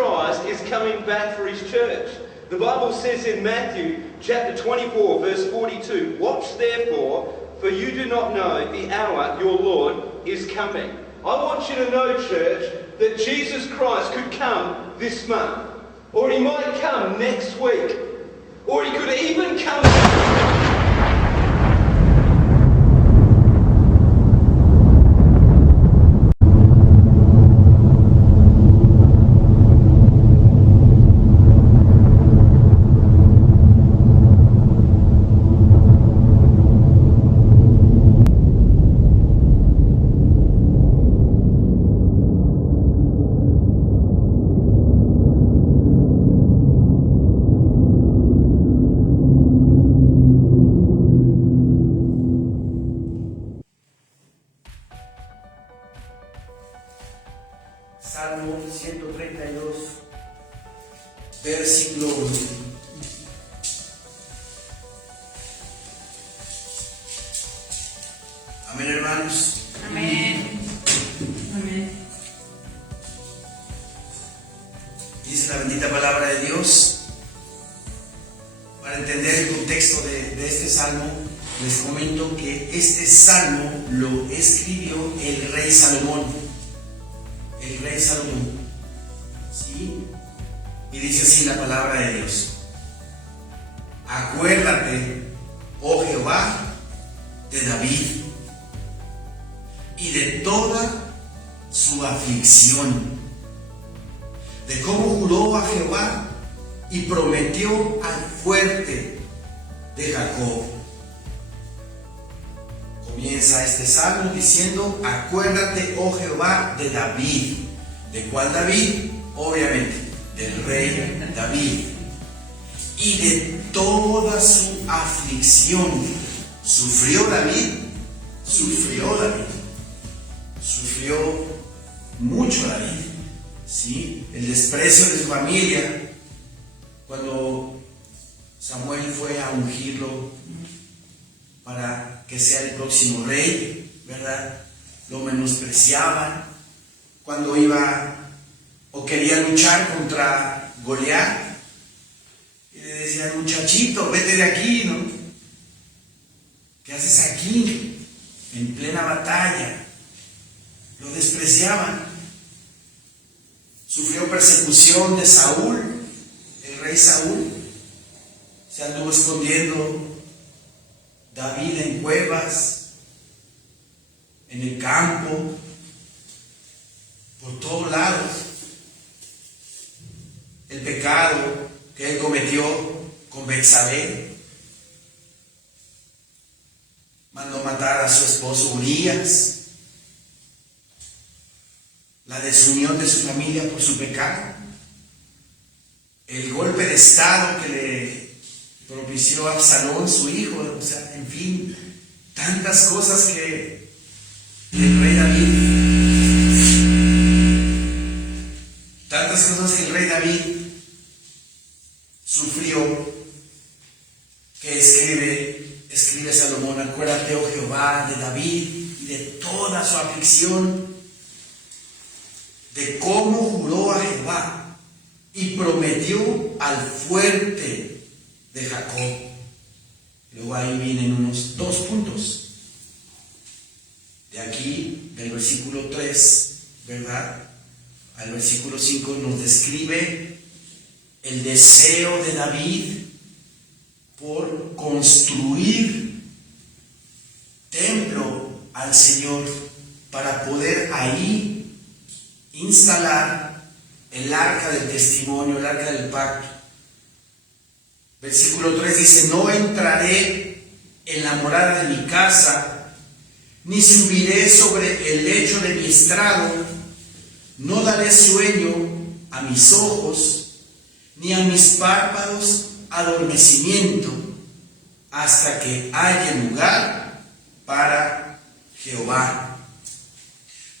Christ is coming back for his church. The Bible says in Matthew chapter 24, verse 42, "Watch therefore, for you do not know the hour your Lord is coming." I want you to know, church, that Jesus Christ could come this month, or he might come next week, or he could even come Salmo 132, versículo 1. Amén, hermanos. Amén. Amén. Dice la bendita palabra de Dios. Para entender el contexto de este salmo, les comento que este salmo lo escribió el rey Salomón. El rey Salomón, ¿sí? Y dice así la palabra de Dios: acuérdate, oh Jehová, de David y de toda su aflicción, de cómo juró a Jehová y prometió al fuerte de Jacob. Comienza este salmo diciendo: acuérdate, oh Jehová, de David. ¿De cuál David? Obviamente, del rey David. Y de toda su aflicción. ¿Sufrió David? Sufrió David. Sufrió mucho David, ¿sí? El desprecio de su familia. Cuando Samuel fue a ungirlo para que sea el próximo rey, ¿verdad? Lo menospreciaban. Cuando iba o quería luchar contra Goliat, y le decían: muchachito, vete de aquí, ¿no? ¿Qué haces aquí? En plena batalla. Lo despreciaban. Sufrió persecución de Saúl, el rey Saúl. Se anduvo escondiendo David en cuevas, en el campo, por todos lados. El pecado que él cometió con Betsabé, mandó matar a su esposo Urías. La desunión de su familia por su pecado, el golpe de estado que le propició a Absalón, su hijo, o sea, en fin, tantas cosas que el rey David sufrió, que escribe Salomón: acuérdate, oh Jehová, de David y de toda su aflicción, de cómo juró a Jehová y prometió al fuerte de Jacob. Luego ahí vienen unos 2 puntos. De aquí, del versículo 3, ¿verdad?, al versículo 5, nos describe el deseo de David por construir templo al Señor para poder ahí instalar el arca del testimonio, el arca del pacto. Versículo 3 dice: no entraré en la morada de mi casa, ni subiré sobre el lecho de mi estrado, no daré sueño a mis ojos, ni a mis párpados adormecimiento, hasta que haya lugar para Jehová,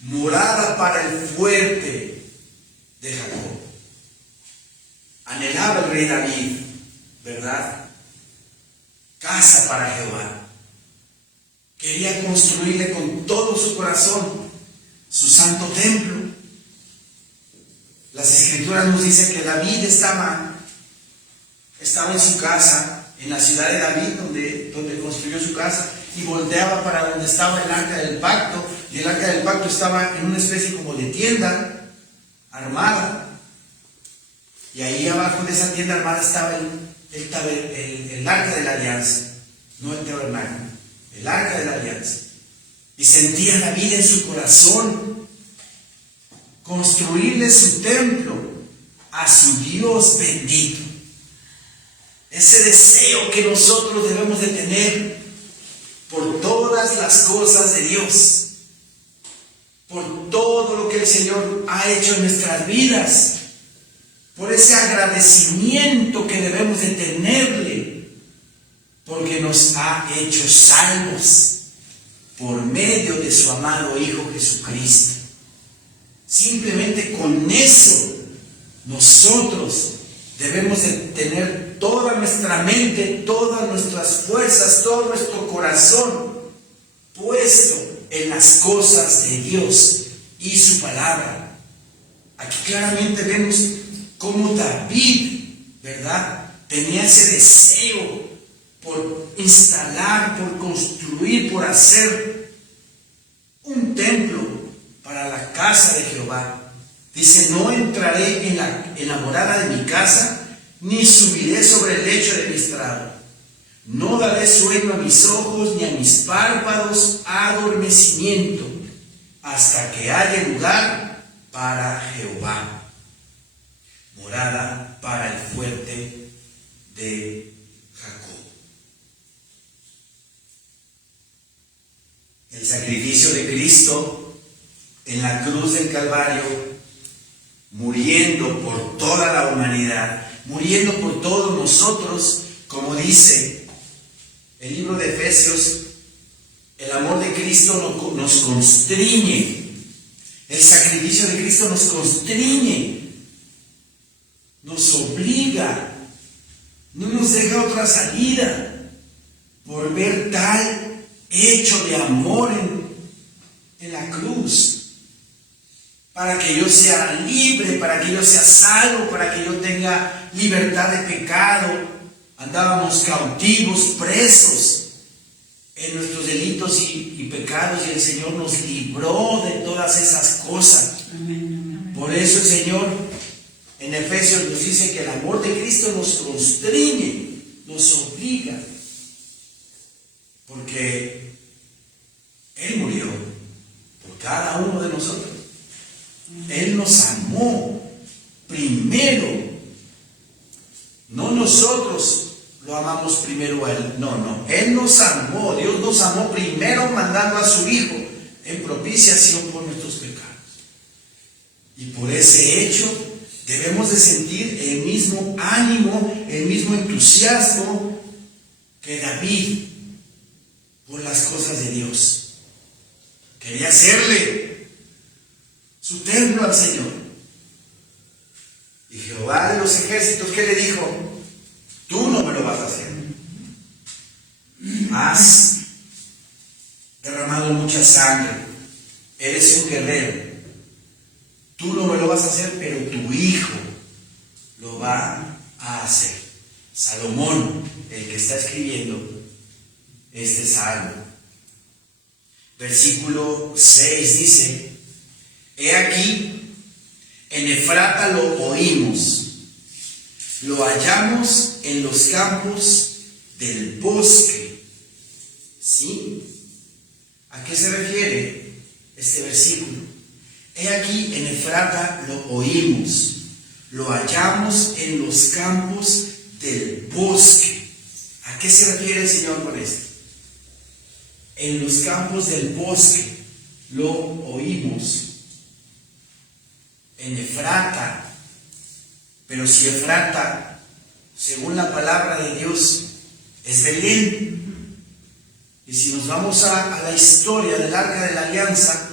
morada para el fuerte de Jacob. Anhelaba el rey David, ¿verdad?, casa para Jehová. Quería construirle con todo su corazón su santo templo. Las escrituras nos dicen que David estaba en su casa, en la ciudad de David, donde construyó su casa, y volteaba para donde estaba el arca del pacto, y el arca del pacto estaba en una especie como de tienda armada, y ahí abajo de esa tienda armada estaba el arca de la alianza, no el tabernáculo, el arca de la alianza. Y sentía David en su corazón construirle su templo a su Dios bendito. Ese deseo que nosotros debemos de tener por todas las cosas de Dios, por todo lo que el Señor ha hecho en nuestras vidas, por ese agradecimiento que debemos de tenerle, porque nos ha hecho salvos por medio de su amado Hijo Jesucristo. Simplemente con eso nosotros debemos de tener toda nuestra mente, todas nuestras fuerzas, todo nuestro corazón puesto en las cosas de Dios y su palabra. Aquí claramente vemos cómo David, ¿verdad?, tenía ese deseo por instalar, por construir, por hacer un templo para la casa de Jehová. Dice: no entraré en la morada de mi casa, ni subiré sobre el lecho de mi estrado. No daré sueño a mis ojos, ni a mis párpados adormecimiento, hasta que haya lugar para Jehová, morada para el fuerte de Jacob. El sacrificio de Cristo en la cruz del Calvario, muriendo por toda la humanidad, muriendo por todos nosotros, como dice el libro de Efesios, el amor de Cristo nos constriñe, el sacrificio de Cristo nos constriñe, nos obliga, no nos deja otra salida por ver tal hecho de amor en la cruz, para que yo sea libre, para que yo sea salvo, para que yo tenga libertad de pecado. Andábamos cautivos, presos en nuestros delitos y pecados, y el Señor nos libró de todas esas cosas. Amén. Por eso el Señor en Efesios nos dice que el amor de Cristo nos constriñe, nos obliga, porque Él murió por cada uno de nosotros. Él nos amó primero, no nosotros lo amamos primero a Él, no, Él nos amó, Dios nos amó primero mandando a su Hijo en propiciación por nuestros pecados. Y por ese hecho debemos de sentir el mismo ánimo, el mismo entusiasmo que David por las cosas de Dios. Quería hacerle su templo al Señor. Y Jehová de los ejércitos, ¿qué le dijo? Tú no me lo vas a hacer. Has derramado mucha sangre, eres un guerrero. Tú no me lo vas a hacer, pero tu hijo lo va a hacer. Salomón, el que está escribiendo este salmo. Versículo 6 dice: he aquí, en Efrata lo oímos, lo hallamos en los campos del bosque. ¿Sí? ¿A qué se refiere este versículo? He aquí, en Efrata lo oímos, lo hallamos en los campos del bosque. ¿A qué se refiere el Señor con esto? En los campos del bosque lo oímos. En Efrata. Pero si Efrata, según la palabra de Dios, es Belén, y si nos vamos a la historia del Arca de la Alianza,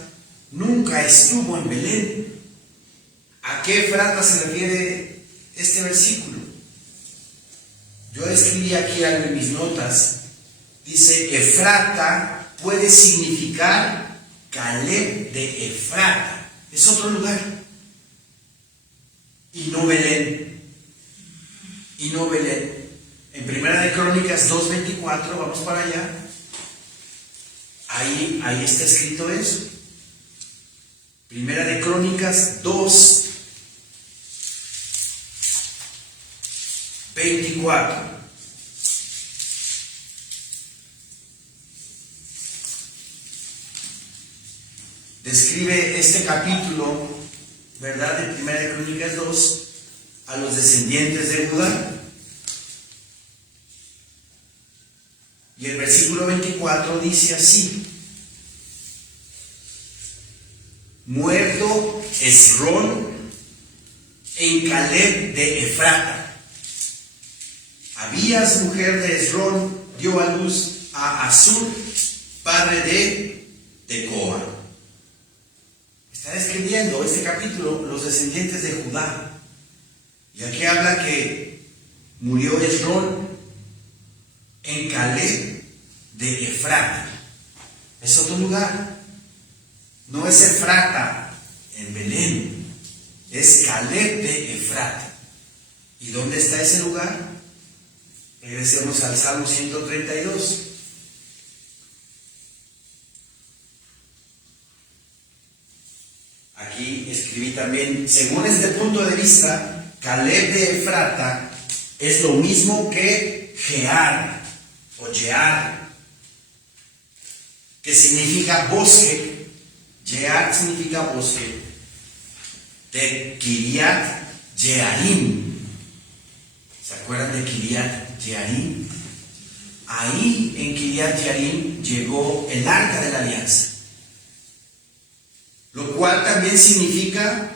nunca estuvo en Belén. ¿A qué Efrata se refiere este versículo? Yo escribí aquí algo en mis notas. Dice: Efrata puede significar Caleb de Efrata. Es otro lugar. y no Belén. Y no Belén. En Primera de Crónicas 2:24, vamos para allá. Ahí está escrito eso. Primera de Crónicas 2:24. Describe este capítulo, ¿verdad?, de Primera de Crónicas 2 a los descendientes de Judá. Y el versículo 24 dice así: muerto Esrón en Caleb de Efrata. Abías, mujer de Esrón, dio a luz a Asur, padre de Tecoa. Está describiendo este capítulo los descendientes de Judá. Y aquí habla que murió Esrón en Caleb de Efrata. Es otro lugar. No es Efrata en Belén, es Caleb de Efrata. ¿Y dónde está ese lugar? Regresemos al Salmo 132. Aquí escribí también, según este punto de vista, Caleb de Efrata es lo mismo que Gear o Jear, que significa bosque. Jear significa bosque, de Kiriat Jearim. ¿Se acuerdan de Kiriat Jearim? Ahí en Kiriat Jearim llegó el Arca de la Alianza, lo cual también significa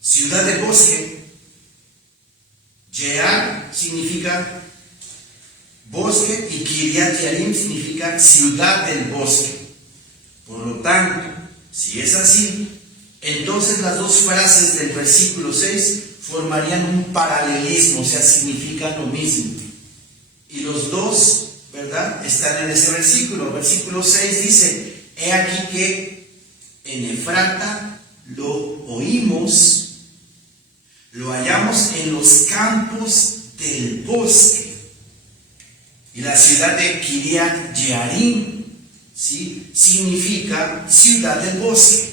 ciudad del bosque. Jear significa bosque y Kiriat Jearim significa ciudad del bosque. Por lo tanto, si es así, entonces las dos frases del versículo 6 formarían un paralelismo, o sea, significan lo mismo. Y los dos, ¿verdad?, están en ese versículo. Versículo 6 dice: he aquí que en Efrata lo oímos, lo hallamos en los campos del bosque. Y la ciudad de Kiriat Jearim, ¿sí?, significa ciudad del bosque.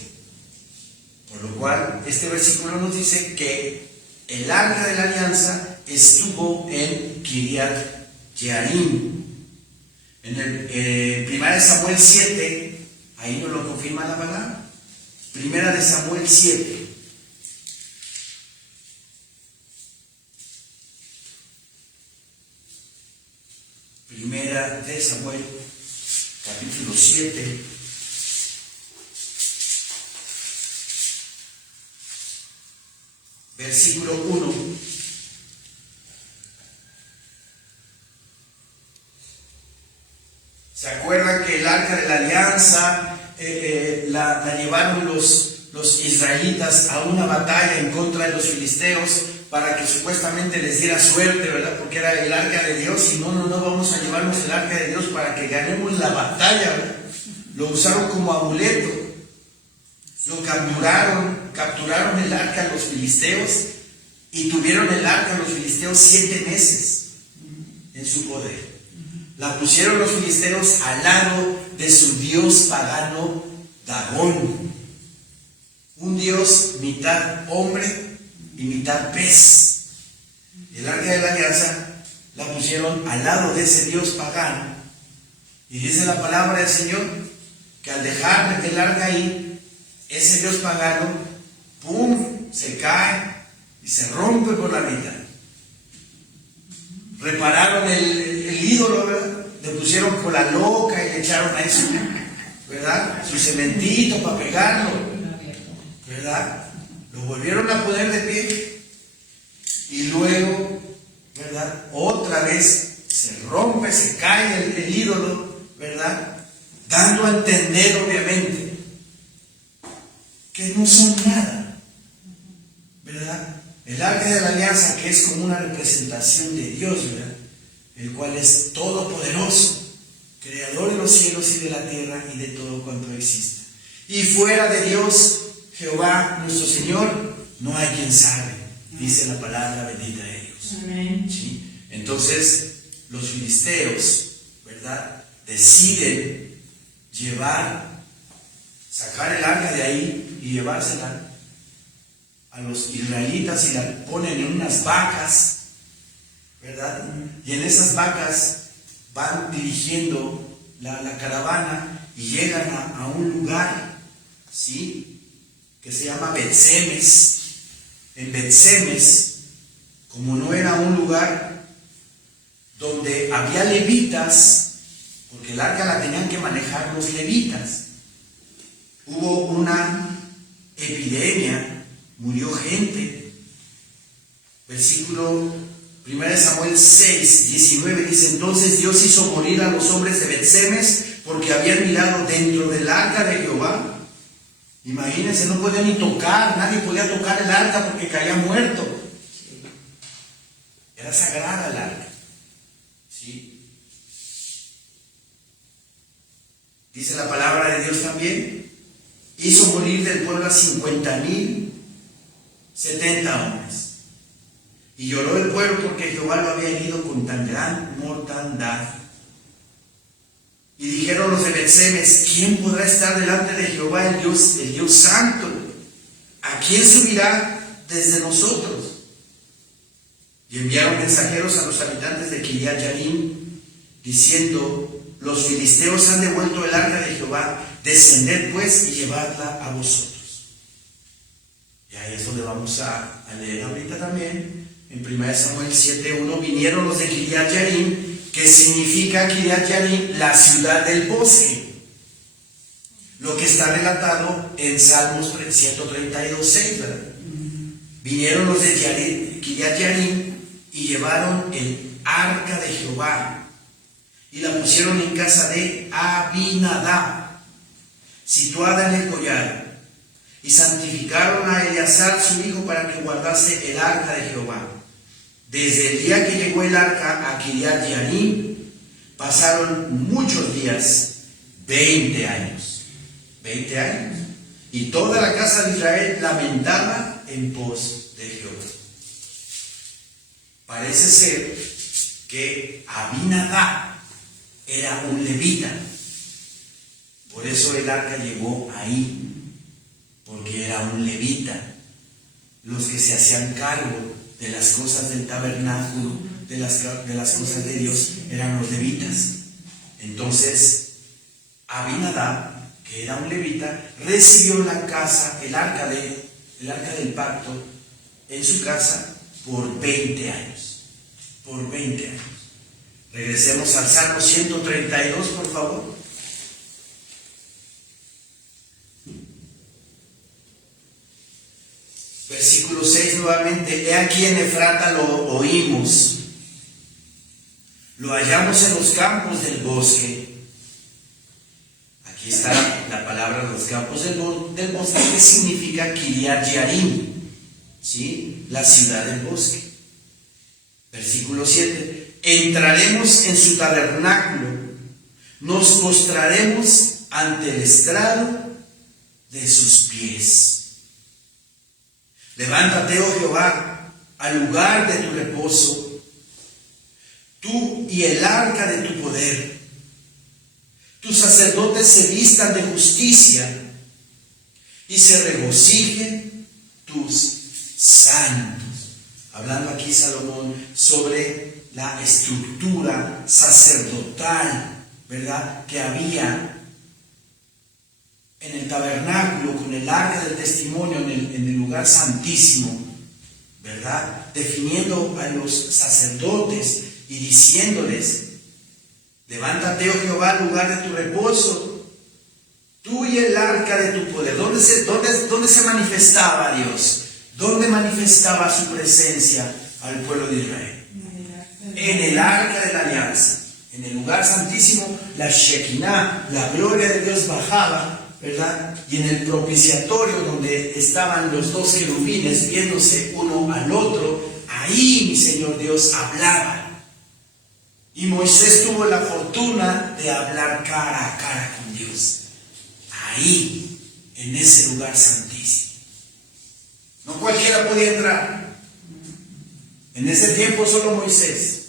Por lo cual, este versículo nos dice que el Arca de la Alianza estuvo en Kiriat Jearim. En el Primera de Samuel 7, ahí nos lo confirma la palabra. Primera de Samuel 7. Primera de Samuel, capítulo 7. Versículo 1. ¿Se acuerdan que el Arca de la Alianza la llevaron los israelitas a una batalla en contra de los filisteos para que supuestamente les diera suerte, ¿verdad? Porque era el Arca de Dios y no vamos a llevarnos el Arca de Dios para que ganemos la batalla, ¿verdad? Lo usaron como amuleto. Lo capturaron el arca los filisteos y tuvieron el arca los filisteos 7 meses en su poder. La pusieron los filisteos al lado de su dios pagano Dagón, un dios mitad hombre y mitad pez. El arca de la alianza la pusieron al lado de ese dios pagano, y dice la palabra del Señor que al dejar el arca ahí, ese dios pagano, ¡pum!, se cae y se rompe por la mitad. Repararon el ídolo, ¿verdad? Le pusieron cola loca y le echaron a eso, ¿verdad?, su cementito para pegarlo, ¿verdad? Lo volvieron a poner de pie y luego, ¿verdad?, otra vez se rompe, se cae el ídolo, ¿verdad?, dando a entender, obviamente, que no son nada, ¿verdad? El Arca de la Alianza, que es como una representación de Dios, ¿verdad?, el cual es todopoderoso, creador de los cielos y de la tierra y de todo cuanto existe. Y fuera de Dios, Jehová, nuestro Señor, no hay quien sabe. dice la palabra bendita de Dios. Amén. ¿Sí? Entonces, los filisteos, ¿verdad?, deciden sacar el arca de ahí y llevársela a los israelitas y la ponen en unas vacas, ¿verdad? Y en esas vacas van dirigiendo la caravana y llegan a un lugar, ¿sí?, que se llama Bet-Semes. En Bet-Semes, como no era un lugar donde había levitas, porque el arca la tenían que manejar los levitas, hubo una epidemia, murió gente. Versículo 1 Samuel 6, 19 dice: entonces Dios hizo morir a los hombres de Bet-Semes porque habían mirado dentro del arca de Jehová. Imagínense, no podían ni tocar, nadie podía tocar el arca porque caía muerto. Era sagrada el arca. ¿Sí? Dice la palabra de Dios también: hizo morir del pueblo a 50,070 hombres. Y lloró el pueblo porque Jehová lo había herido con tan gran mortandad. Y dijeron los de Bet-Semes: ¿quién podrá estar delante de Jehová el Dios santo? ¿A quién subirá desde nosotros? Y enviaron mensajeros a los habitantes de Kiriat Yarim, diciendo: los filisteos han devuelto el arca de Jehová, descended pues y llevadla a vosotros. Y ahí es donde vamos a leer ahorita también, en 1 Samuel 7:1, vinieron los de Kiriat Yarim, que significa Kiriat Yarim, la ciudad del bosque, lo que está relatado en Salmos 132:6, ¿verdad? Vinieron los de Kiriat Yarim y llevaron el arca de Jehová y la pusieron en casa de Abinadab, situada en el collado, y santificaron a Eleazar su hijo para que guardase el arca de Jehová. Desde el día que llegó el arca a Kiriat Yarim, pasaron muchos días, 20 años, y toda la casa de Israel lamentaba en pos de Jehová. Parece ser que Abinadab era un levita, por eso el arca llegó ahí, porque era un levita. Los que se hacían cargo de las cosas del tabernáculo, de las cosas de Dios, eran los levitas. Entonces, Abinadab, que era un levita, recibió el arca del pacto, en su casa por 20 años. Por 20 años. Regresemos al Salmo 132, por favor. Versículo 6 nuevamente: he aquí en Efrata lo oímos, lo hallamos en los campos del bosque. Aquí está la palabra los campos del bosque, que significa Kiriat Yarim, ¿sí?, la ciudad del bosque. Versículo 7: entraremos en su tabernáculo, nos postraremos ante el estrado de sus pies. Levántate, oh Jehová, al lugar de tu reposo, tú y el arca de tu poder. Tus sacerdotes se vistan de justicia y se regocijen tus santos. Hablando aquí Salomón sobre la estructura sacerdotal, ¿verdad?, que había en el tabernáculo con el arca del testimonio en el lugar santísimo, ¿verdad?, definiendo a los sacerdotes y diciéndoles: levántate, oh Jehová, al lugar de tu reposo, tú y el arca de tu poder. ¿Dónde se manifestaba Dios? ¿Dónde manifestaba su presencia al pueblo de Israel? En el arca de la alianza, en el lugar santísimo. La Shekinah, la gloria de Dios bajaba, ¿verdad? Y en el propiciatorio, donde estaban los dos querubines viéndose uno al otro, ahí mi Señor Dios hablaba. Y Moisés tuvo la fortuna de hablar cara a cara con Dios, ahí, en ese lugar santísimo. No cualquiera podía entrar. En ese tiempo solo Moisés.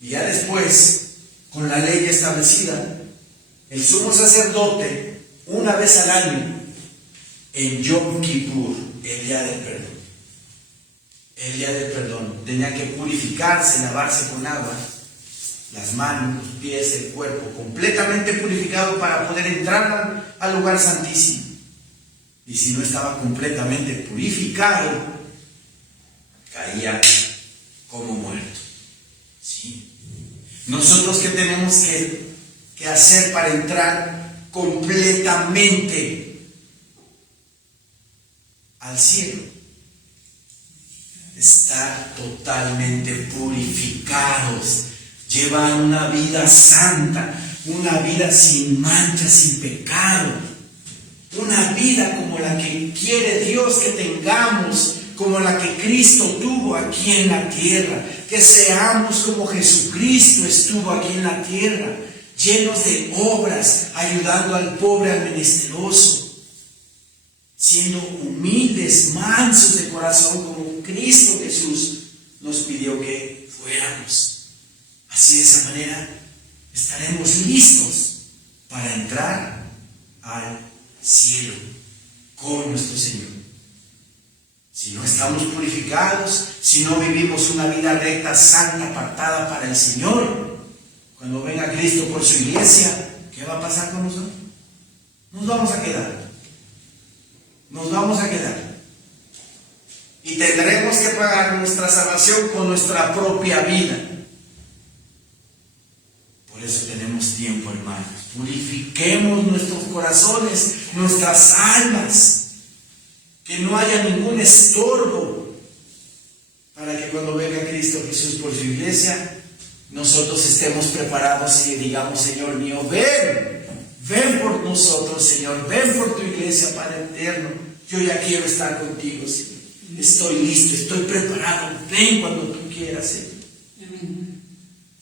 Y ya después, con la ley establecida, el sumo sacerdote, una vez al año, en Yom Kippur, el día del perdón. El día del perdón. Tenía que purificarse, lavarse con agua, las manos, los pies, el cuerpo, completamente purificado para poder entrar al lugar santísimo. Y si no estaba completamente purificado, caía como muerto. ¿Sí? Nosotros, ¿qué tenemos que hacer para entrar completamente al cielo? Estar totalmente purificados, llevar una vida santa, una vida sin mancha, sin pecado, una vida como la que quiere Dios que tengamos, como la que Cristo tuvo aquí en la tierra, que seamos como Jesucristo estuvo aquí en la tierra, llenos de obras, ayudando al pobre, al menesteroso, siendo humildes, mansos de corazón, como Cristo Jesús nos pidió que fuéramos. Así, de esa manera, estaremos listos para entrar al cielo con nuestro Señor. Si no estamos purificados, si no vivimos una vida recta, santa, apartada para el Señor, cuando venga Cristo por su iglesia, ¿qué va a pasar con nosotros? Nos vamos a quedar. Nos vamos a quedar. Y tendremos que pagar nuestra salvación con nuestra propia vida. Por eso tenemos tiempo, hermanos. Purifiquemos nuestros corazones, nuestras almas. Que no haya ningún estorbo, para que cuando venga Cristo Jesús por su iglesia, nosotros estemos preparados y digamos: Señor mío, ven por nosotros, Señor, ven por tu iglesia, Padre eterno. Yo ya quiero estar contigo, Señor. Estoy listo, estoy preparado. Ven cuando tú quieras, Señor.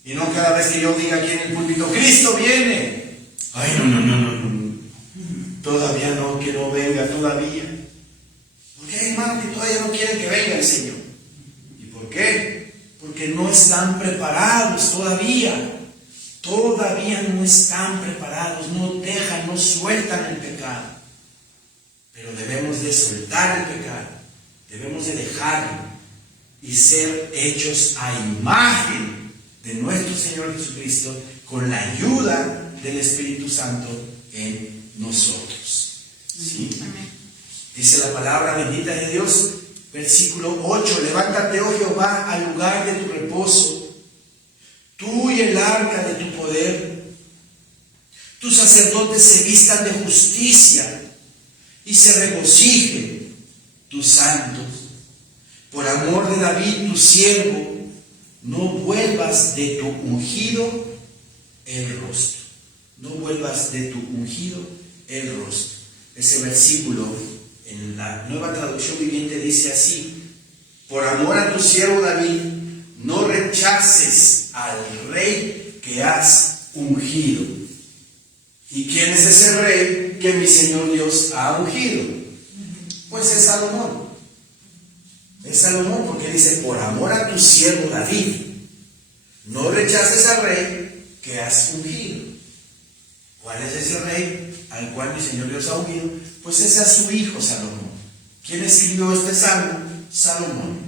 Y no cada vez que yo diga aquí en el púlpito: Cristo viene. Ay, no. Todavía no, que no venga todavía. ¿Por qué hay hermanos que todavía no quieren que venga el Señor? ¿Y por qué? Porque no están preparados todavía. Todavía no están preparados, no dejan, no sueltan el pecado. Pero debemos de soltar el pecado, debemos de dejarlo y ser hechos a imagen de nuestro Señor Jesucristo con la ayuda del Espíritu Santo en nosotros. ¿Sí? Dice la palabra bendita de Dios, versículo 8: levántate, oh Jehová, al lugar de tu reposo, tú y el arca de tu poder. Tus sacerdotes se vistan de justicia y se regocijen tus santos. Por amor de David, tu siervo, no vuelvas de tu ungido el rostro. No vuelvas de tu ungido el rostro. Ese versículo en la Nueva Traducción Viviente dice así: por amor a tu siervo David, no rechaces al rey que has ungido. ¿Y quién es ese rey que mi Señor Dios ha ungido? Pues es Salomón. Es Salomón, porque dice: por amor a tu siervo David, no rechaces al rey que has ungido. ¿Cuál es ese rey al cual mi Señor Dios ha ungido? Pues ese es su hijo Salomón. ¿Quién escribió este salmo? Salomón.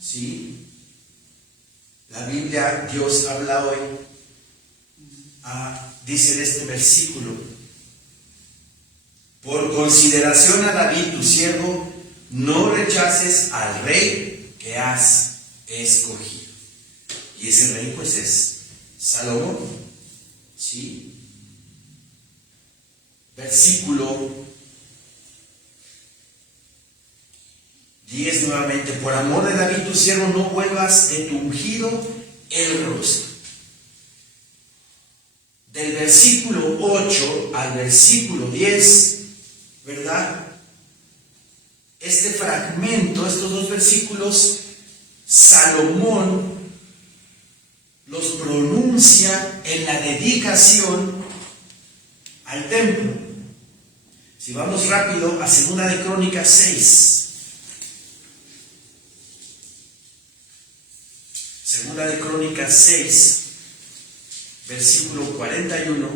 ¿Sí? La Biblia, Dios habla hoy, dice en este versículo: por consideración a David tu siervo, no rechaces al rey que has escogido. Y ese rey pues es Salomón. ¿Sí? Versículo 10 nuevamente: por amor de David tu siervo, no vuelvas de tu ungido el rostro. Del versículo 8 al versículo 10, ¿verdad? Este fragmento, estos dos versículos, Salomón los pronuncia en la dedicación al templo. Si vamos rápido a 2 de Crónicas 6. Segunda de Crónicas 6, versículo 41.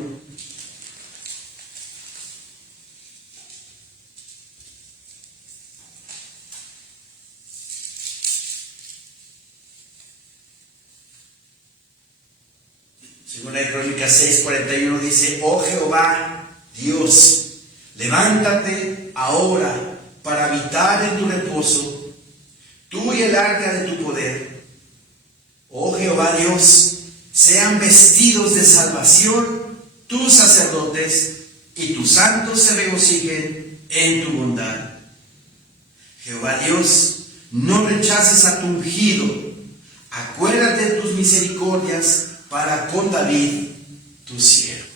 Segunda de Crónicas 6, 41 dice: Oh Jehová, Dios, levántate ahora para habitar en tu reposo, tú y el arca de tu poder. Oh Jehová Dios, sean vestidos de salvación tus sacerdotes y tus santos se regocijen en tu bondad. Jehová Dios, no rechaces a tu ungido, acuérdate de tus misericordias para con David, tu siervo.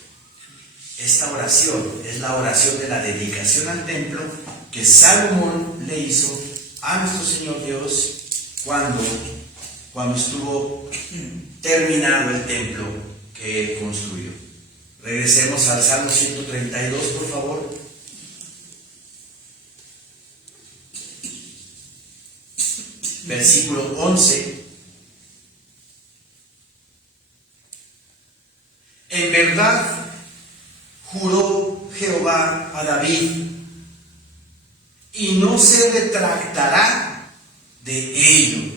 Esta oración es la oración de la dedicación al templo que Salomón le hizo a nuestro Señor Dios cuando estuvo terminado el templo que él construyó. Regresemos al Salmo 132, por favor. Versículo 11. En verdad juró Jehová a David y no se retractará de ello.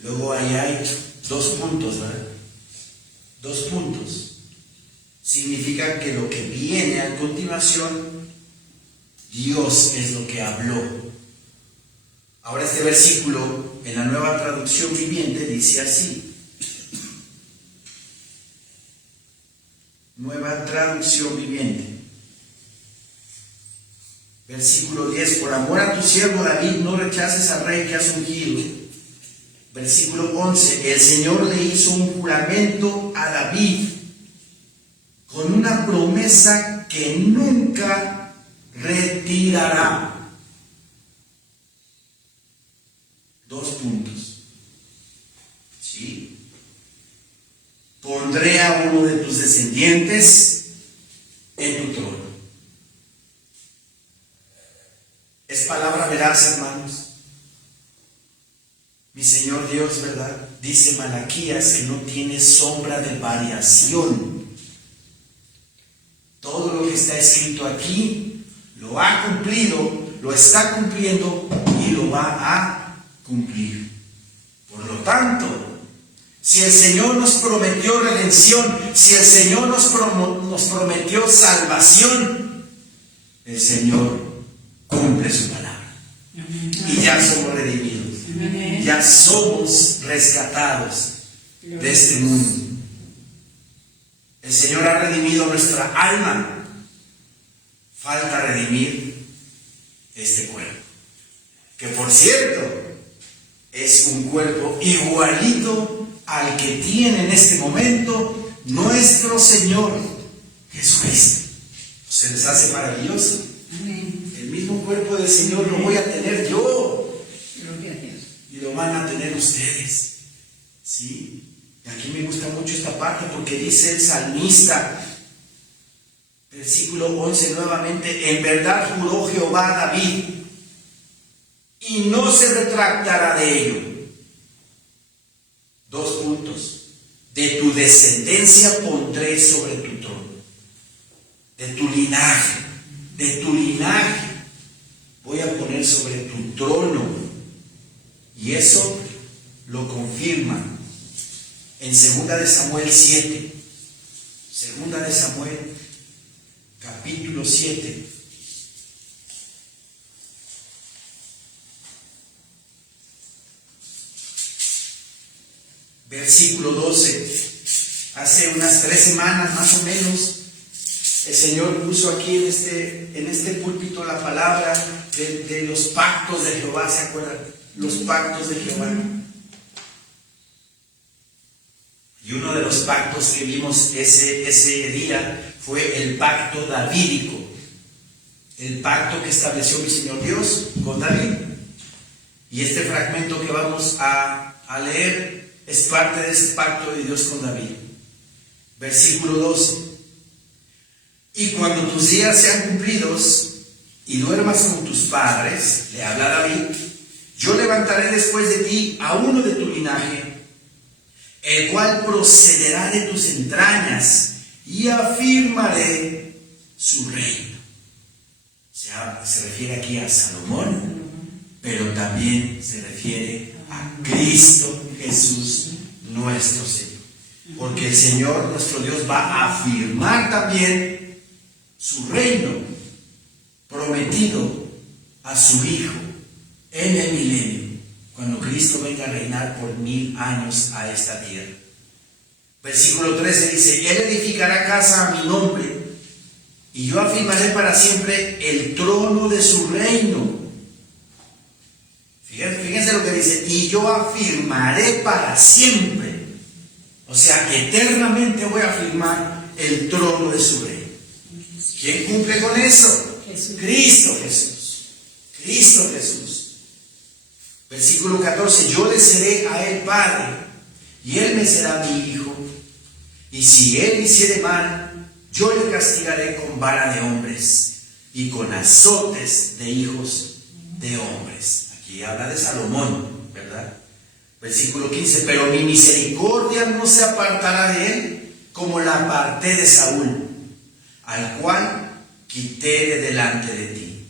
Luego ahí hay 2 puntos, ¿verdad? 2 puntos. Significa que lo que viene a continuación, Dios es lo que habló. Ahora este versículo en la Nueva Traducción Viviente dice así. Nueva Traducción Viviente. Versículo 10. Por amor a tu siervo David, no rechaces al rey que has ungido. Versículo 11. El Señor le hizo un juramento a David con una promesa que nunca retirará. 2 puntos. ¿Sí? Pondré a uno de tus descendientes en tu trono. Es palabra veraz, hermanos. Mi Señor Dios, ¿verdad? Dice Malaquías que no tiene sombra de variación. Todo lo que está escrito aquí lo ha cumplido, lo está cumpliendo y lo va a cumplir. Por lo tanto, si el Señor nos prometió redención, si el Señor nos prometió salvación, el Señor cumple su palabra. Y ya somos redimidos. Ya somos rescatados de este mundo. El Señor ha redimido nuestra alma. Falta redimir este cuerpo, que por cierto es un cuerpo igualito al que tiene en este momento nuestro Señor Jesucristo. ¿Se les hace maravilloso? El mismo cuerpo del Señor lo voy a tener yo y lo van a tener ustedes. ¿Sí? Y aquí me gusta mucho esta parte porque dice el salmista, versículo 11 nuevamente: en verdad juró Jehová a David y no se retractará de ello. 2 puntos. De tu descendencia pondré sobre tu trono. De tu linaje voy a poner sobre tu trono. Y eso lo confirma en 2 de Samuel 7. 2 de Samuel, capítulo 7. Versículo 12. Hace unas 3 semanas más o menos, el Señor puso aquí en este púlpito la palabra de los pactos de Jehová. ¿Se acuerdan? Los pactos de Jehová. Y uno de los pactos que vimos ese día fue el pacto davídico. El pacto que estableció mi Señor Dios con David. Y este fragmento que vamos a leer es parte de ese pacto de Dios con David. Versículo 12. Y cuando tus días sean cumplidos y duermas con tus padres, le habla David, yo levantaré después de ti a uno de tu linaje el cual procederá de tus entrañas y afirmaré su reino. Se refiere aquí a Salomón, pero también se refiere a Cristo Jesús, nuestro Señor. Porque el Señor, nuestro Dios, va a afirmar también su reino prometido a su Hijo en el milenio, cuando Cristo venga a reinar por 1000 años a esta tierra. Versículo 13 dice: Él edificará casa a mi nombre, y yo afirmaré para siempre el trono de su reino. Fíjense lo que dice: y yo afirmaré para siempre. O sea, eternamente voy a afirmar el trono de su reino. ¿Quién cumple con eso? Jesús. Cristo Jesús. Cristo Jesús. Versículo 14: yo le seré a él padre, y él me será mi hijo. Y si él hiciere mal, yo le castigaré con vara de hombres y con azotes de hijos de hombres. Aquí habla de Salomón, ¿verdad? Versículo 15: pero mi misericordia no se apartará de él, como la aparté de Saúl, al cual quité de delante de ti.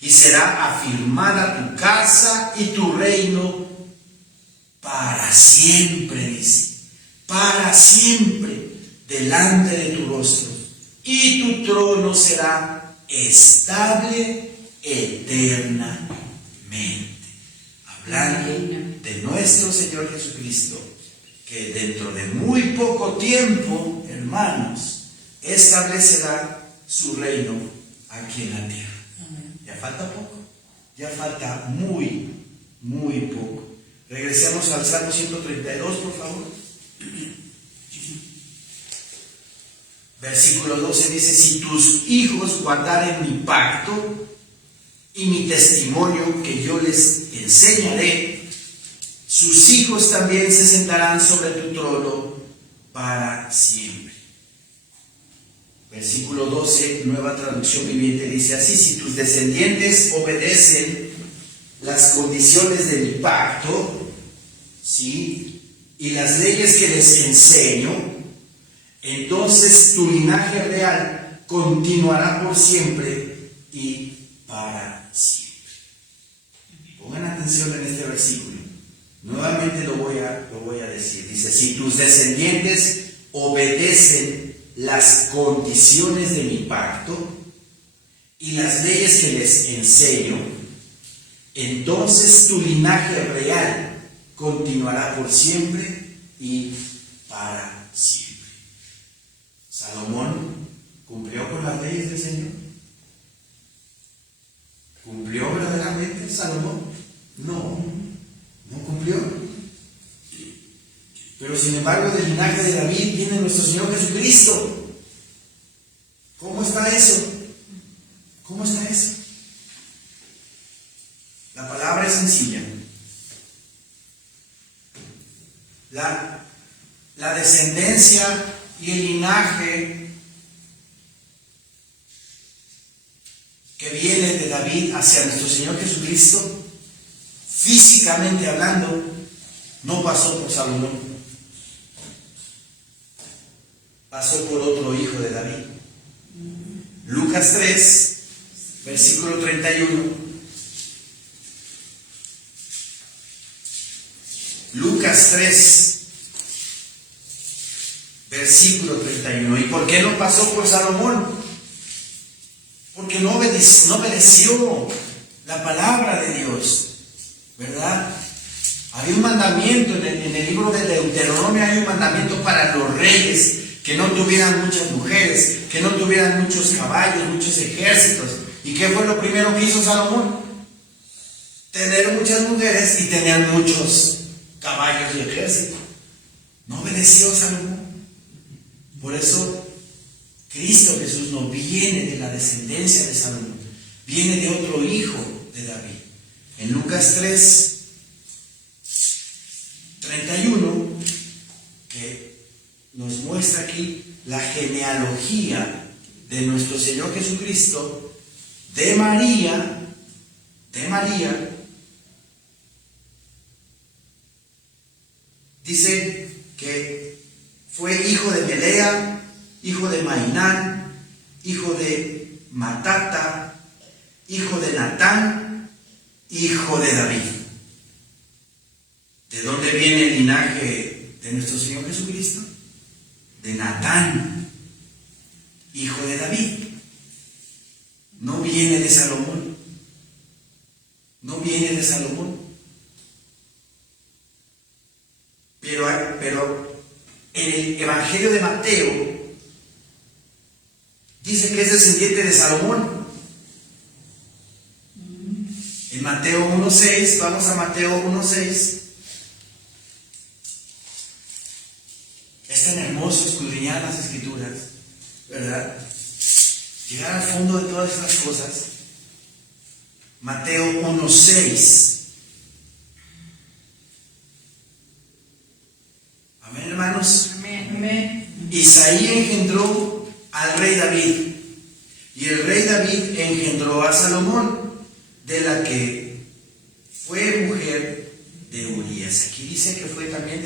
Y será afirmada tu casa y tu reino para siempre, dice, para siempre, delante de tu rostro. Y tu trono será estable eternamente. Hablando de nuestro Señor Jesucristo, que dentro de muy poco tiempo, hermanos, establecerá su reino aquí en la tierra. Ya falta poco, ya falta muy poco. Regresemos al Salmo 132, por favor. Versículo 12 dice: si tus hijos guardaren mi pacto y mi testimonio que yo les enseñaré, sus hijos también se sentarán sobre tu trono para siempre. Versículo 12, Nueva Traducción Viviente, dice así: si tus descendientes obedecen las condiciones de mi pacto, ¿sí?, y las leyes que les enseño, entonces tu linaje real continuará por siempre y para siempre. Pongan atención en este versículo. Nuevamente lo voy a decir. Dice: si tus descendientes obedecen las condiciones de mi pacto y las leyes que les enseño, entonces tu linaje real continuará por siempre y para siempre. Salomón cumplió con las leyes del Señor. ¿Cumplió verdaderamente Salomón? No cumplió. Pero sin embargo, del linaje de David viene nuestro Señor Jesucristo. ¿Cómo está eso? ¿Cómo está eso? La palabra es sencilla. La descendencia y el linaje que viene de David hacia nuestro Señor Jesucristo, físicamente hablando, no pasó por Salomón, pasó por otro hijo de David. Lucas 3, versículo 31. Lucas 3, versículo 31. ¿Y por qué no pasó por Salomón? Porque no obedeció la palabra de Dios, ¿verdad? Había un mandamiento en el libro de Deuteronomio, hay un mandamiento para los reyes, que no tuvieran muchas mujeres, que no tuvieran muchos caballos, muchos ejércitos. ¿Y qué fue lo primero que hizo Salomón? Tener muchas mujeres y tener muchos caballos y ejército. No obedeció Salomón. Por eso Cristo Jesús no viene de la descendencia de Salomón, viene de otro hijo de David. En Lucas 3, 31, que nos muestra aquí la genealogía de nuestro Señor Jesucristo, de María, dice: que fue hijo de Melea, hijo de Mainán, hijo de Matata, hijo de Natán, hijo de David. ¿De dónde viene el linaje de nuestro Señor Jesucristo? De Natán, hijo de David. No viene de Salomón. No viene de Salomón. Pero en el Evangelio de Mateo dice que es descendiente de Salomón. En Mateo 1.6, vamos a Mateo 1.6. Es tan hermoso escudriñar las Escrituras, ¿verdad? Llegar al fondo de todas estas cosas. Mateo 1.6. Amén, hermanos. Amén. Amén. Isaí engendró al rey David, y el rey David engendró a Salomón, de la que fue mujer de Urías. Aquí dice que fue también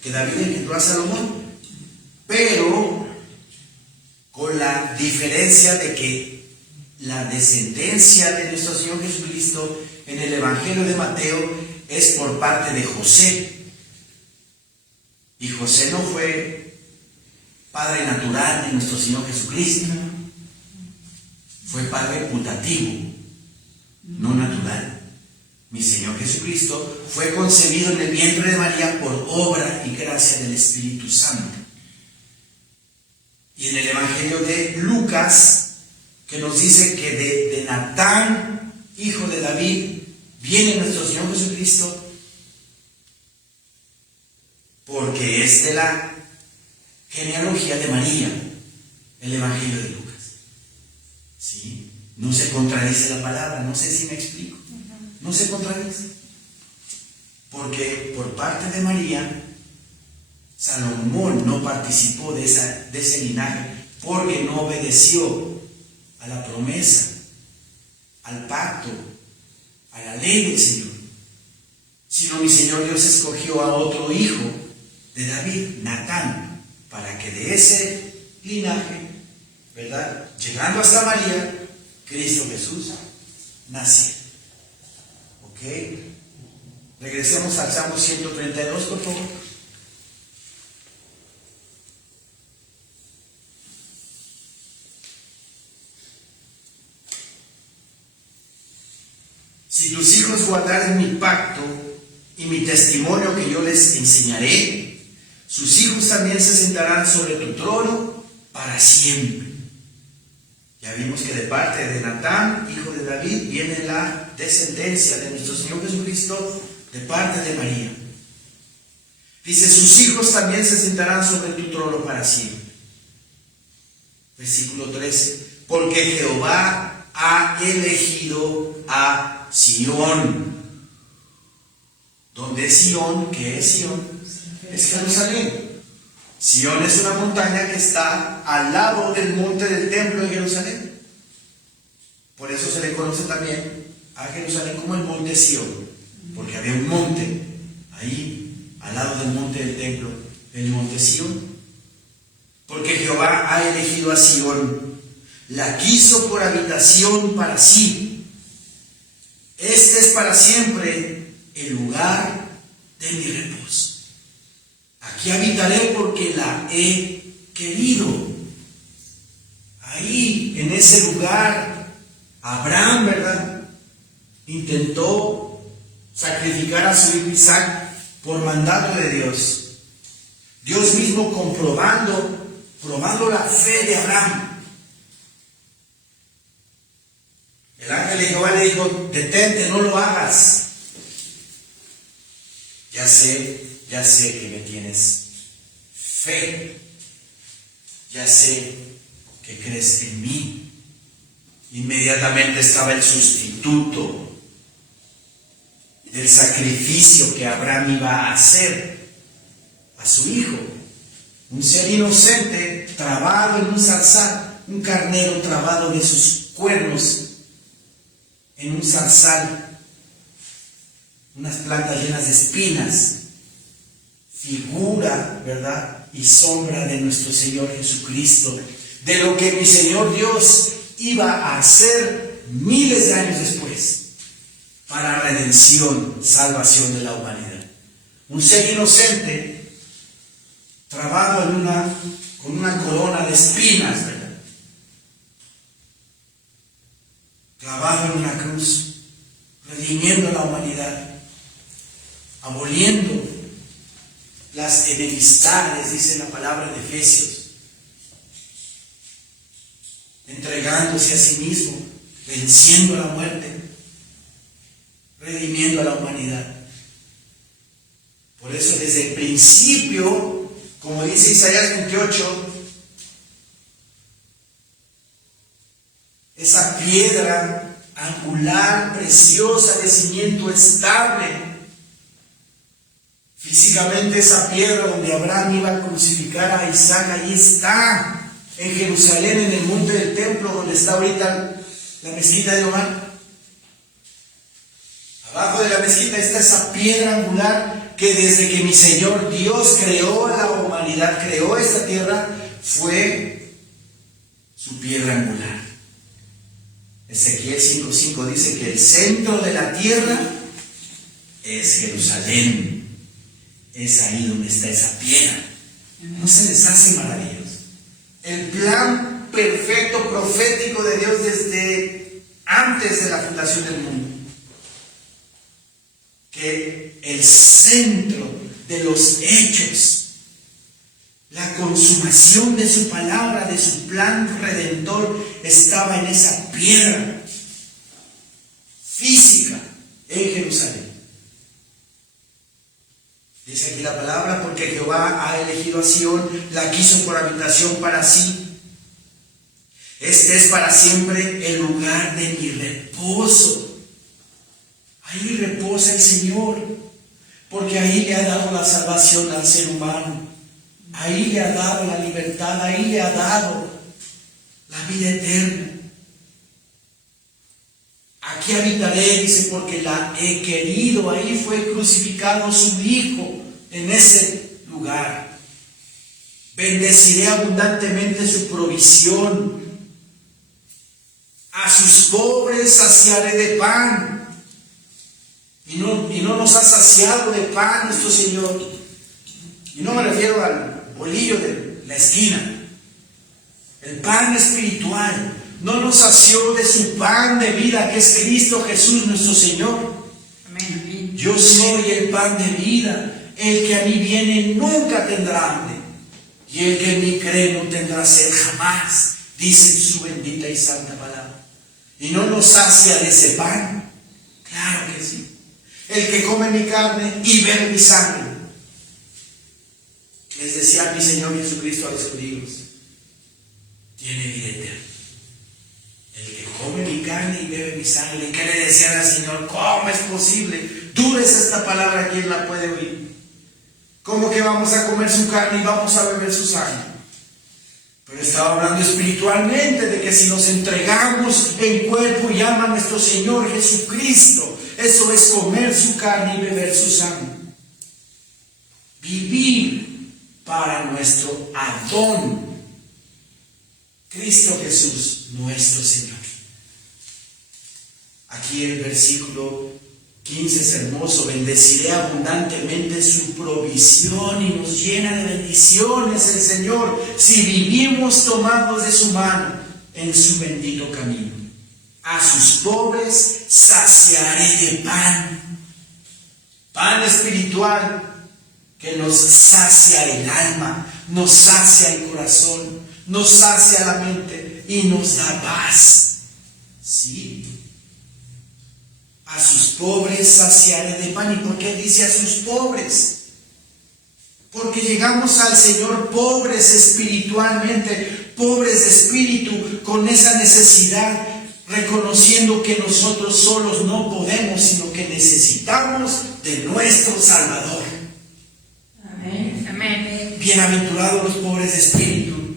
que David engendró a Salomón, pero con la diferencia de que la descendencia de nuestro Señor Jesucristo en el Evangelio de Mateo es por parte de José. Y José no fue padre natural de nuestro Señor Jesucristo. Fue padre putativo, no natural. Mi Señor Jesucristo fue concebido en el vientre de María por obra y gracia del Espíritu Santo. Y en el Evangelio de Lucas, que nos dice que de Natán, hijo de David, viene nuestro Señor Jesucristo, porque es de la genealogía de María, el Evangelio de Lucas. ¿Sí? No se contradice la palabra, no sé si me explico. No se contradice. Porque por parte de María, Salomón no participó de ese linaje, porque no obedeció a la promesa, al pacto, a la ley del Señor. Sino mi Señor Dios escogió a otro hijo de David, Natán, para que de ese linaje, ¿verdad?, llegando hasta María, Cristo Jesús naciera. ¿Ok? Regresemos al Salmo 132, por favor. Si tus hijos guardaren mi pacto y mi testimonio que yo les enseñaré, sus hijos también se sentarán sobre tu trono para siempre. Ya vimos que de parte de Natán, hijo de David, viene la descendencia de nuestro Señor Jesucristo de parte de María. Dice, sus hijos también se sentarán sobre tu trono para siempre. Versículo 13. Porque Jehová ha elegido a Sión. ¿Dónde es Sión? ¿Qué es Sión? Es Jerusalén. Sión es una montaña que está al lado del monte del templo de Jerusalén. Por eso se le conoce también a Jerusalén como el monte Sión, porque había un monte ahí al lado del monte del templo, el monte Sión. Porque Jehová ha elegido a Sión, la quiso por habitación para sí. Este es para siempre el lugar de mi reposo. Aquí habitaré porque la he querido. Ahí, en ese lugar, Abraham, ¿verdad?, intentó sacrificar a su hijo Isaac por mandato de Dios. Dios mismo probando la fe de Abraham. El ángel de Jehová le dijo, detente, no lo hagas. Ya sé que me tienes fe. Ya sé que crees en mí. Inmediatamente estaba el sustituto del sacrificio que Abraham iba a hacer a su hijo. Un ser inocente trabado en un zarzal, un carnero trabado de sus cuernos en un zarzal, unas plantas llenas de espinas, figura, ¿verdad? Y sombra de nuestro Señor Jesucristo, de lo que mi Señor Dios iba a hacer miles de años después, para redención, salvación de la humanidad. Un ser inocente, trabado con una corona de espinas, ¿verdad? Clavado en una cruz, redimiendo a la humanidad, aboliendo las enemistades, dice la palabra de Efesios, entregándose a sí mismo, venciendo a la muerte, redimiendo a la humanidad. Por eso desde el principio, como dice Isaías 28, esa piedra angular, preciosa, de cimiento estable, físicamente esa piedra donde Abraham iba a crucificar a Isaac, ahí está, en Jerusalén, en el monte del templo, donde está ahorita la mezquita de Omar. Abajo de la mezquita está esa piedra angular que desde que mi Señor Dios creó a la humanidad, creó esta tierra, fue su piedra angular. Ezequiel 5:5 dice que el centro de la tierra es Jerusalén. Es ahí donde está esa piedra. No se les hace maravilloso. El plan perfecto profético de Dios desde antes de la fundación del mundo. Que el centro de los hechos, la consumación de su palabra, de su plan redentor, estaba en esa piedra física en Jerusalén. Dice aquí la palabra, porque Jehová ha elegido a Sión, la quiso por habitación para sí. Este es para siempre el lugar de mi reposo. Ahí reposa el Señor, porque ahí le ha dado la salvación al ser humano. Ahí le ha dado la libertad, ahí le ha dado la vida eterna. Aquí habitaré, dice, porque la he querido. Ahí fue crucificado su Hijo, en ese lugar. Bendeciré abundantemente su provisión. A sus pobres saciaré de pan. Y no nos ha saciado de pan nuestro Señor. Y no me refiero al bolillo de la esquina. El pan espiritual. No nos sació de su pan de vida, que es Cristo Jesús nuestro Señor. Amén. Yo soy el pan de vida. El que a mí viene nunca tendrá hambre. Y el que en mí cree no tendrá sed jamás. Dice su bendita y santa palabra. Y no nos sacia de ese pan. Claro que sí. El que come mi carne y bebe mi sangre. Les decía mi Señor Jesucristo a los judíos, tiene vida eterna. El que come mi carne y bebe mi sangre. ¿Qué le decían al Señor? ¿Cómo es posible? Dura es esta palabra, ¿quién la puede oír? ¿Cómo que vamos a comer su carne y vamos a beber su sangre? Pero estaba hablando espiritualmente de que si nos entregamos en cuerpo y alma a nuestro Señor Jesucristo, eso es comer su carne y beber su sangre. Vivir para nuestro Adón, Cristo Jesús, nuestro Señor. Aquí el versículo 15 es hermoso. Bendeciré abundantemente su provisión, y nos llena de bendiciones el Señor si vivimos tomados de su mano en su bendito camino. A sus pobres saciaré de pan, pan espiritual que nos sacia el alma, nos sacia el corazón, nos sacia la mente y nos da paz. Sí. A sus pobres saciaré de pan. ¿Y por qué dice a sus pobres? Porque llegamos al Señor pobres espiritualmente, pobres de espíritu, con esa necesidad, reconociendo que nosotros solos no podemos, sino que necesitamos de nuestro Salvador. Amén. Amén. Bienaventurados los pobres de espíritu,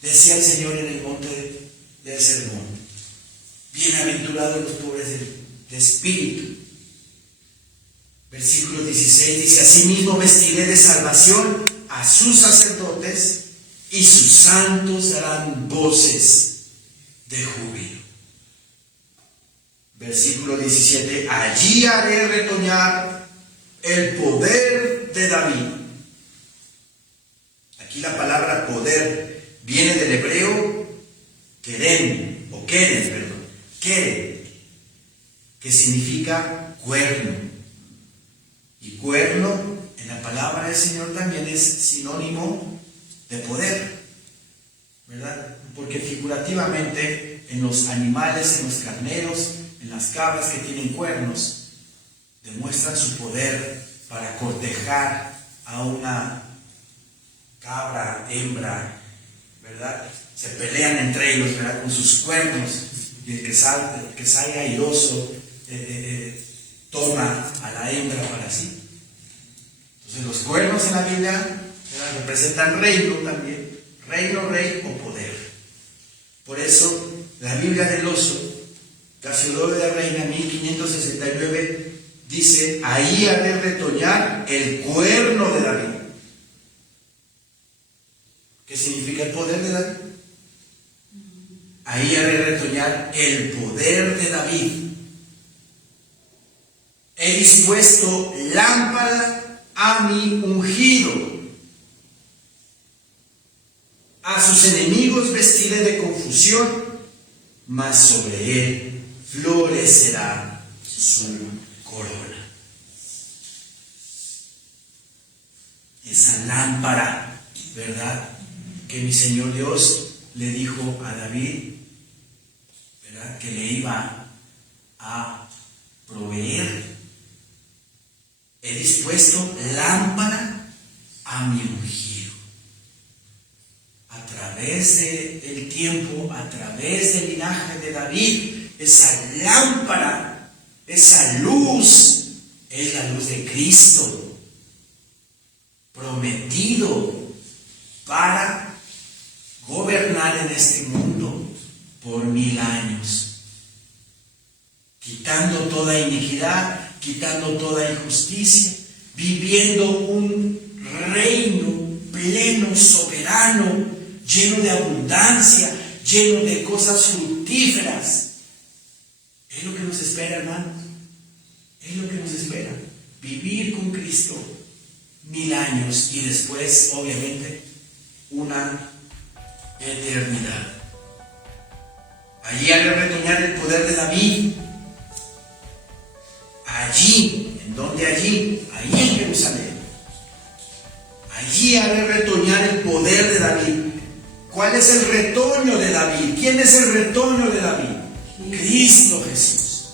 decía el Señor en el monte del sermón. Bienaventurados los pobres de espíritu. Versículo 16. 16 dice, asimismo vestiré de salvación a sus sacerdotes y sus santos darán voces de júbilo. Versículo 17, allí haré retoñar el poder de David. Aquí la palabra poder viene del hebreo keren, que significa cuerno. Y cuerno en la palabra del Señor también es sinónimo de poder, ¿verdad? Porque figurativamente en los animales, en los carneros, en las cabras que tienen cuernos, demuestran su poder para cortejar a una cabra, hembra, ¿verdad? Se pelean entre ellos, ¿verdad? Con sus cuernos, y el que sale airoso toma a la hembra para sí. Entonces los cuernos en la Biblia, ¿verdad?, representan reino también, reino, rey o poder. Por eso la Biblia del oso, Casiodoro de Reina 1569, dice, ahí haré retoñar el cuerno de David. ¿Qué significa el poder de David? Ahí haré retoñar el poder de David. He dispuesto lámpara a mi ungido. A sus enemigos vestiré de confusión, mas sobre él florecerá su corona. Esa lámpara, ¿verdad?, que mi Señor Dios le dijo a David, ¿verdad?, que le iba a proveer. He dispuesto lámpara a mi ungido. A través del tiempo, a través del linaje de David, esa lámpara, esa luz, es la luz de Cristo, prometido para gobernar en este mundo por 1000 años, quitando toda iniquidad, quitando toda injusticia, viviendo un reino pleno, soberano, lleno de abundancia, lleno de cosas fructíferas. Es lo que nos espera, hermanos. Es lo que nos espera. Vivir con Cristo 1000 años y después, obviamente, una eternidad. Allí haré retoñar el poder de David. Allí, ¿en dónde allí? Allí en Jerusalén. Allí haré retoñar el poder de David. ¿Cuál es el retoño de David? ¿Quién es el retoño de David? Cristo Jesús.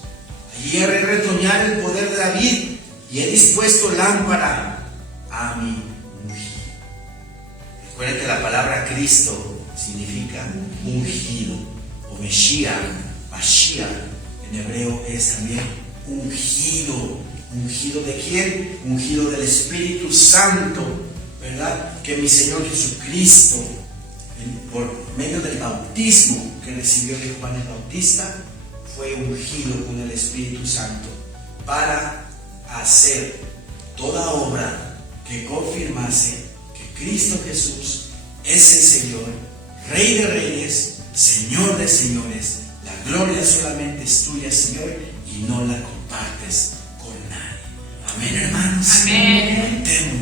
Allí haré retoñar el poder de David y he dispuesto lámpara a mi ungido. Recuerden que la palabra Cristo significa ungido o Mashiach en hebreo es también ungido. ¿Ungido de quién? Ungido del Espíritu Santo, ¿verdad? Que mi Señor Jesucristo, por medio del bautismo que recibió de Juan el Bautista, fue ungido con el Espíritu Santo para hacer toda obra que confirmase que Cristo Jesús es el Señor, Rey de Reyes, Señor de Señores. La gloria solamente es tuya, Señor, y no la compartes con nadie. Amén, hermanos. Amén. Oremos.